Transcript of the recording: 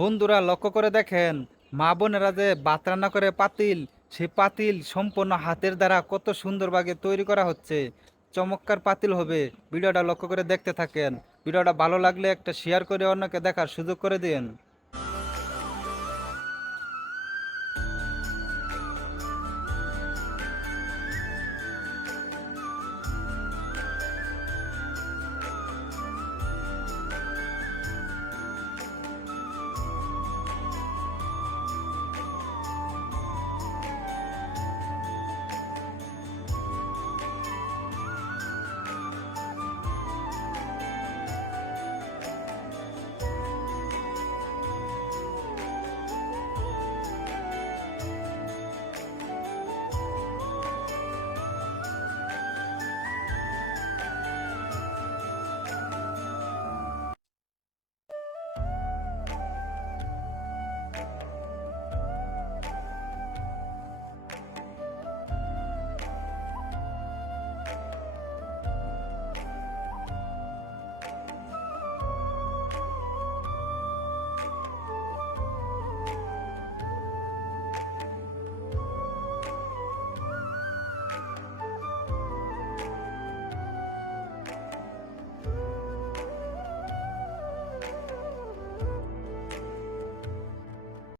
বন্ধুরা লক্ষ্য করে দেখেন, মা বোনেরা যে ভাত রান্না করে পাতিল, সেই পাতিল সম্পূর্ণ হাতের দ্বারা কত সুন্দরভাবে তৈরি করা হচ্ছে। চমৎকার পাতিল হবে। ভিডিওটা লক্ষ্য করে দেখতে থাকেন। ভিডিওটা ভালো লাগলে একটা শেয়ার করে অন্যকে দেখার সুযোগ করে দিন।